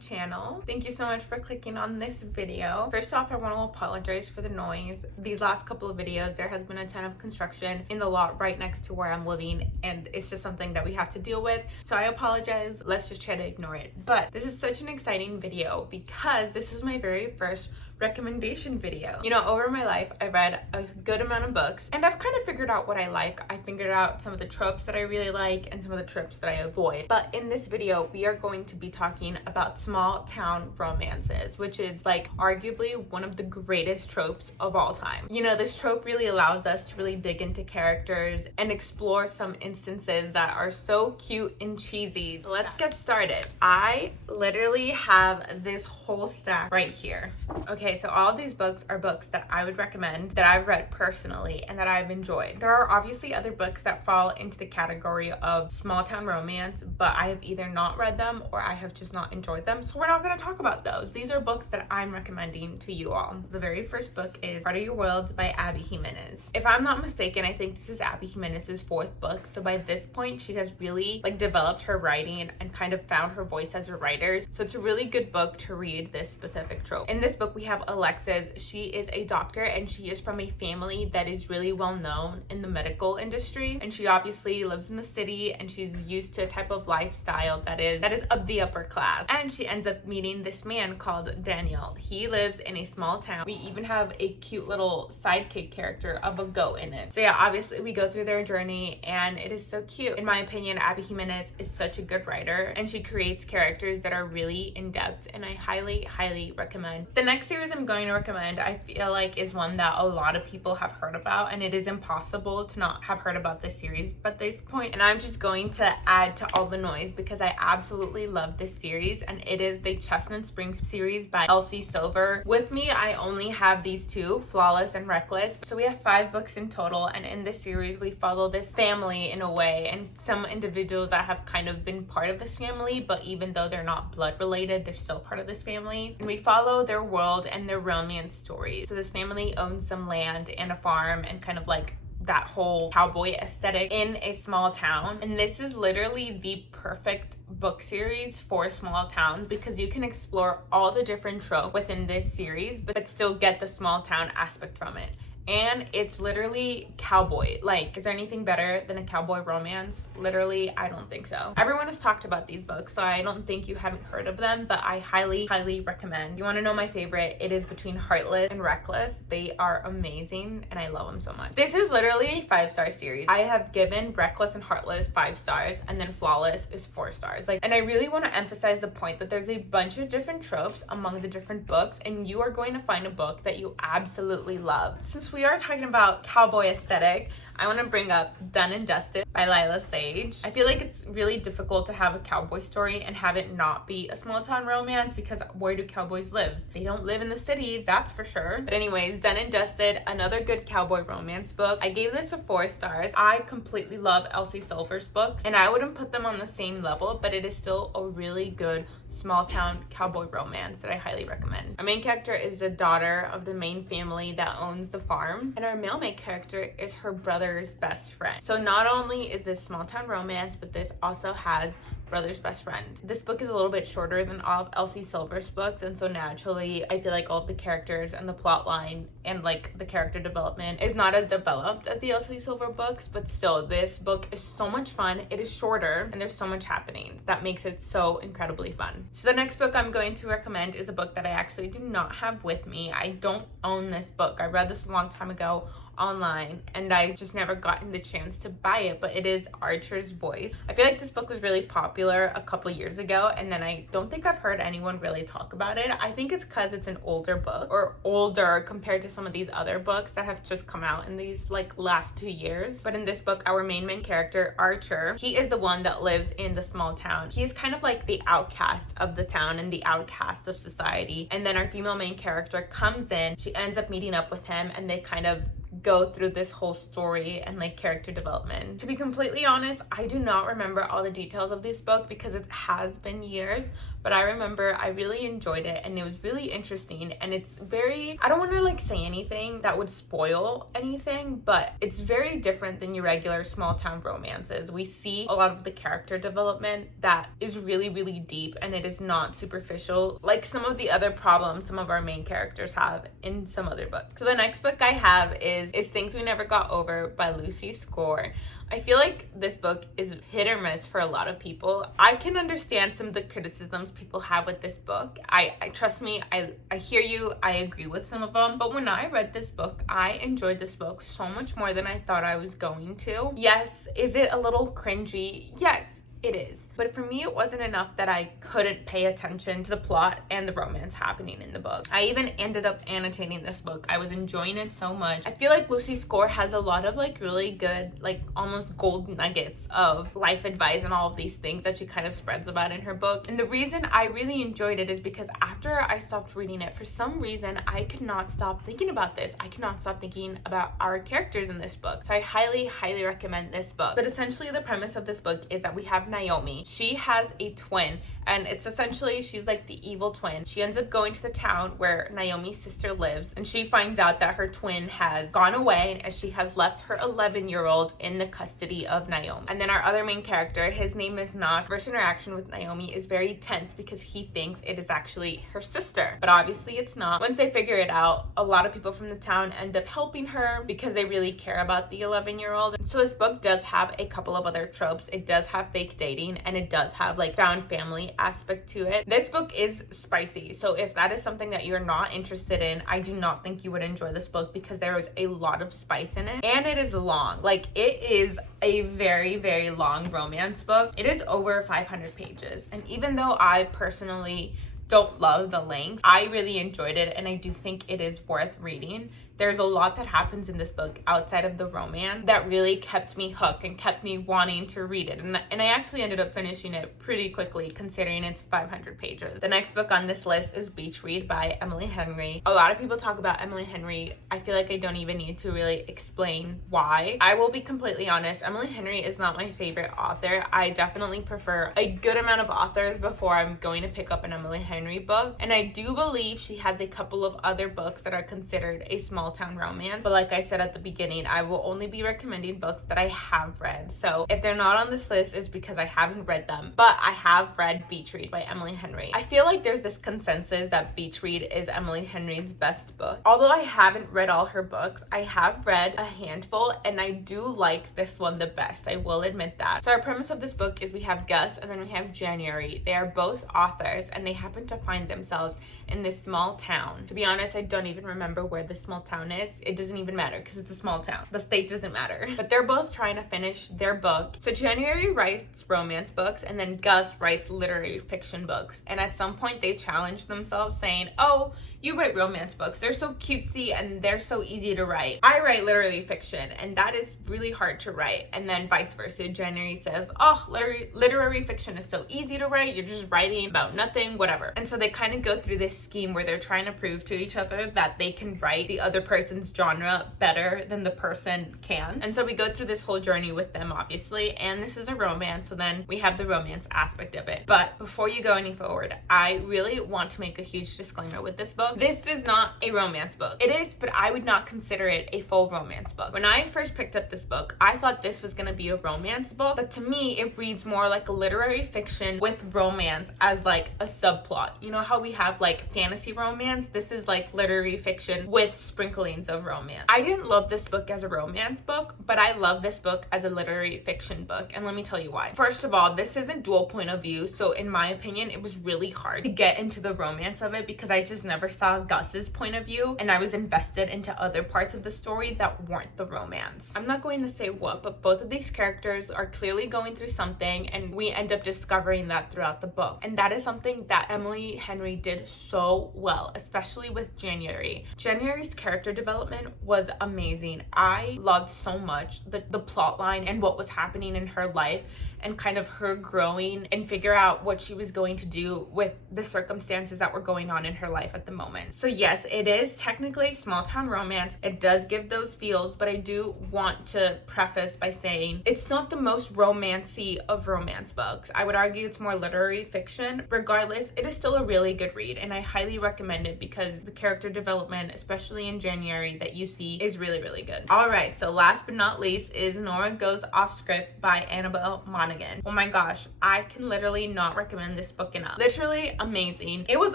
channel. Thank you so much for clicking on this video. First off, I want to apologize for the noise. These last couple of videos, there has been a ton of construction in the lot right next to where I'm living, and it's just something that we have to deal with. So I apologize. Let's just try to ignore it. But this is such an exciting video because this is my very first recommendation video. You know, over my life, I read a good amount of books and I've kind of figured out what I like. I figured out some of the tropes that I really like and some of the tropes that I avoid. But in this video, we are going to be talking about small town romances, which is like arguably one of the greatest tropes of all time. You know, this trope really allows us to really dig into characters and explore some instances that are so cute and cheesy. Let's get started. I literally have this whole stack right here. Okay, so all of these books are books that I would recommend, that I've read personally and that I've enjoyed. There are obviously other books that fall into the category of small town romance, but I have either not read them or I have just not enjoyed them, so we're not going to talk about those. These are books that I'm recommending to you all. The very first book is Part of Your World by Abby Jimenez. If I'm not mistaken, I think this is Abby Jimenez's fourth book, so by this point she has really developed her writing and kind of found her voice as a writer, so it's a really good book to read this specific trope. In this book we have Alexis. She is a doctor and she is from a family that is really well known in the medical industry, and she obviously lives in the city and she's used to a type of lifestyle that is of the upper class, and she ends up meeting this man called Daniel. He lives in a small town. We even have a cute little sidekick character of a goat in it. So yeah, obviously we go through their journey and it is so cute. In my opinion, Abby Jimenez is such a good writer and she creates characters that are really in-depth, and I highly recommend. The next series I'm going to recommend, I feel like, is one that a lot of people have heard about, and it is impossible to not have heard about this series at this point, and I'm just going to add to all the noise because I absolutely love this series, and it is the Chestnut Springs series by Elsie Silver. With me, I only have these two, Flawless and Reckless, so we have 5 books in total, and in this series we follow this family in a way, and some individuals that have kind of been part of this family, but even though they're not blood related, they're still part of this family, and we follow their world and their romance stories. So this family owns some land and a farm and kind of like that whole cowboy aesthetic in a small town, and this is literally the perfect book series for small towns because you can explore all the different tropes within this series but still get the small town aspect from it. And it's literally cowboy. Like, is there anything better than a cowboy romance? Literally, I don't think so. Everyone has talked about these books, so I don't think you haven't heard of them, but I highly recommend. You want to know my favorite? It is between Heartless and Reckless. They are amazing and I love them so much. This is literally a 5-star series. I have given Reckless and Heartless 5 stars, and then Flawless is 4 stars. And I really want to emphasize the point that there's a bunch of different tropes among the different books, and you are going to find a book that you absolutely love. Since we are talking about cowboy aesthetic, I want to bring up Done and Dusted by Lila Sage. I feel like it's really difficult to have a cowboy story and have it not be a small town romance because where do cowboys live? They don't live in the city, that's for sure. But anyways, Done and Dusted, another good cowboy romance book. I gave this a 4 stars. I completely love Elsie Silver's books and I wouldn't put them on the same level, but it is still a really good small town cowboy romance that I highly recommend. Our main character is the daughter of the main family that owns the farm, and our male main character is her brother's best friend. So not only is this small town romance, but this also has brother's best friend. This book is a little bit shorter than all of Elsie Silver's books, and so naturally I feel like all of the characters and the plot line and the character development is not as developed as the Elsie Silver books, but still this book is so much fun. It is shorter and there's so much happening that makes it so incredibly fun. So the next book I'm going to recommend is a book that I actually do not have with me. I don't own this book. I read this a long time ago online and I just never gotten the chance to buy it, but it is Archer's Voice. I feel like this book was really popular a couple years ago, and then I don't think I've heard anyone really talk about it. I think it's because it's an older book, or older compared to some of these other books that have just come out in these last 2 years. But in this book, our main character, Archer, he is the one that lives in the small town. He's kind of like the outcast of the town and the outcast of society, and then our female main character comes in. She ends up meeting up with him and they kind of go through this whole story and like character development. To be completely honest, I do not remember all the details of this book because it has been years, but I remember I really enjoyed it and it was really interesting, and it's very, I don't want to like say anything that would spoil anything, but it's very different than your regular small town romances. We see a lot of the character development that is really, really deep, and it is not superficial like some of the other problems some of our main characters have in some other books. So the next book I have is Things We Never Got Over by Lucy Score. I feel like this book is hit or miss for a lot of people. I can understand some of the criticisms people have with this book. I trust me, I hear you, I agree with some of them. But when I read this book, I enjoyed this book so much more than I thought I was going to. Yes, is it a little cringy? Yes, it is. But for me, it wasn't enough that I couldn't pay attention to the plot and the romance happening in the book. I even ended up annotating this book. I was enjoying it so much. I feel like Lucy Score has a lot of like really good, like almost gold nuggets of life advice and all of these things that she kind of spreads about in her book. And the reason I really enjoyed it is because after I stopped reading it, for some reason, I could not stop thinking about this. I could not stop thinking about our characters in this book. So I highly, highly recommend this book. But essentially the premise of this book is that we have Naomi. She has a twin, and it's essentially, she's like the evil twin. She ends up going to the town where Naomi's sister lives, and she finds out that her twin has gone away and she has left her 11-year-old in the custody of Naomi. And then our other main character, his name is Knox. First interaction with Naomi is very tense because he thinks it is actually her sister, but obviously it's not. Once they figure it out, a lot of people from the town end up helping her because they really care about the 11-year-old. So this book does have a couple of other tropes. It does have fake dating, and it does have like found family aspect to it. This book is spicy, so if that is something that you're not interested in, I do not think you would enjoy this book because there is a lot of spice in it, and it is long. Like, it is a very, very long romance book. It is over 500 pages, and even though I personally don't love the length, I really enjoyed it, and I do think it is worth reading. There's a lot that happens in this book outside of the romance that really kept me hooked and kept me wanting to read it. And I actually ended up finishing it pretty quickly considering it's 500 pages. The next book on this list is Beach Read by Emily Henry. A lot of people talk about Emily Henry. I feel like I don't even need to really explain why. I will be completely honest, Emily Henry is not my favorite author. I definitely prefer a good amount of authors before I'm going to pick up an Emily Henry book. And I do believe she has a couple of other books that are considered a small town romance, but like I said at the beginning, I will only be recommending books that I have read. So if they're not on this list, it's because I haven't read them, but I have read Beach Read by Emily Henry. I feel like there's this consensus that Beach Read is Emily Henry's best book. Although I haven't read all her books, I have read a handful, and I do like this one the best. I will admit that. So our premise of this book is we have Gus and then we have January. They are both authors, and they happen to find themselves in this small town. To be honest, I don't even remember where this small town is. It doesn't even matter because it's a small town. The state doesn't matter. But they're both trying to finish their book. So January writes romance books, and then Gus writes literary fiction books. And at some point they challenge themselves saying, oh, you write romance books. They're so cutesy and they're so easy to write. I write literary fiction, and that is really hard to write. And then vice versa. January says, oh, literary fiction is so easy to write. You're just writing about nothing, whatever. And so they kind of go through this scheme where they're trying to prove to each other that they can write the other person's genre better than the person can. And so we go through this whole journey with them, obviously, and this is a romance, so then we have the romance aspect of it. But before you go any forward, I really want to make a huge disclaimer with this book. This is not a romance book. It is, but I would not consider it a full romance book. When I first picked up this book, I thought this was gonna be a romance book, but to me, it reads more like a literary fiction with romance as like a subplot. You know how we have like fantasy romance? This is like literary fiction with sprinklings of romance. I didn't love this book as a romance book, but I love this book as a literary fiction book, and let me tell you why. First of all, this is a dual point of view, so in my opinion, it was really hard to get into the romance of it because I just never saw Gus's point of view, and I was invested into other parts of the story that weren't the romance. I'm not going to say what, but both of these characters are clearly going through something, and we end up discovering that throughout the book. And that is something that Emily Emily Henry did so well, especially with January. January's character development was amazing. I loved so much the plot line and what was happening in her life, and kind of her growing and figure out what she was going to do with the circumstances that were going on in her life at the moment. So yes, it is technically small town romance. It does give those feels, but I do want to preface by saying it's not the most romancy of romance books. I would argue it's more literary fiction. Regardless, it is still a really good read, and I highly recommend it because the character development, especially in January, that you see is really, really good. All right, so last but not least is Nora Goes Off Script by Annabelle Monaghan. Oh my gosh, I can literally not recommend this book enough. Literally amazing. It was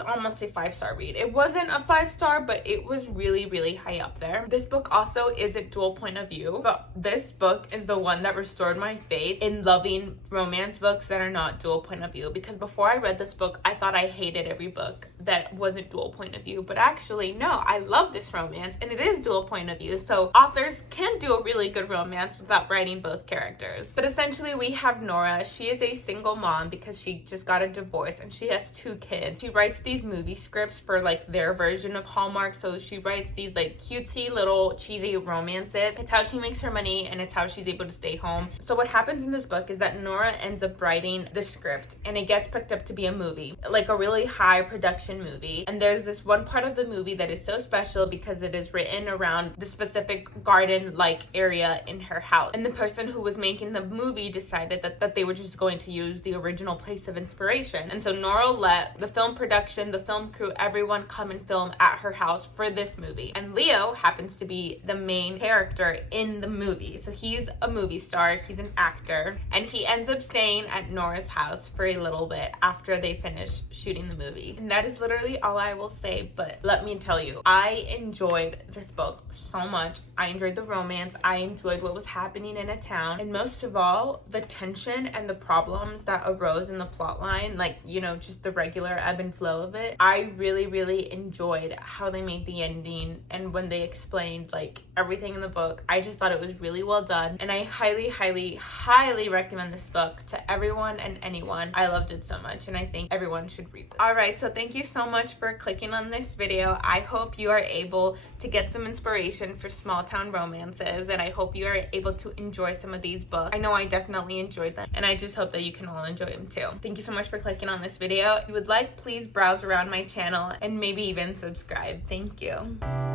almost a 5-star read. It wasn't a 5-star, but it was really, really high up there. This book also isn't dual point of view, but this book is the one that restored my faith in loving romance books that are not dual point of view, because before I read this book, I thought I hated every book that wasn't dual point of view, but actually no, I love this romance and it is dual point of view, so authors can do a really good romance without writing both characters. But essentially we have Nora. She is a single mom because she just got a divorce and she has 2 kids. She writes these movie scripts for like their version of Hallmark, so she writes these like cutesy little cheesy romances. It's how she makes her money and it's how she's able to stay home. So what happens in this book is that Nora ends up writing the script and it gets picked up to be a movie, like a really high production movie. And there's this one part of the movie that is so special because it is written around the specific garden-like area in her house. And the person who was making the movie decided that they were just going to use the original place of inspiration. And so Nora let the film production, the film crew, everyone come and film at her house for this movie. And Leo happens to be the main character in the movie. So he's a movie star, he's an actor, and he ends up staying at Nora's house for a little bit after they finish shooting the movie. And that is literally all I will say, but let me tell you, I enjoyed this book so much. I enjoyed the romance, I enjoyed what was happening in a town, and most of all, the tension and the problems that arose in the plot line, like, you know, just the regular ebb and flow of it. I really, really enjoyed how they made the ending, and when they explained like everything in the book, I just thought it was really well done, and I highly, highly, highly recommend this book to everyone and anyone. I loved it so much, and I think everyone should read this. All right, so thank you so much for clicking on this video. I hope you are able to get some inspiration for small town romances, and I hope you are able to enjoy some of these books. I know I definitely enjoyed them, and I just hope that you can all enjoy them too. Thank you so much for clicking on this video. If you would like, please browse around my channel and maybe even subscribe. Thank you.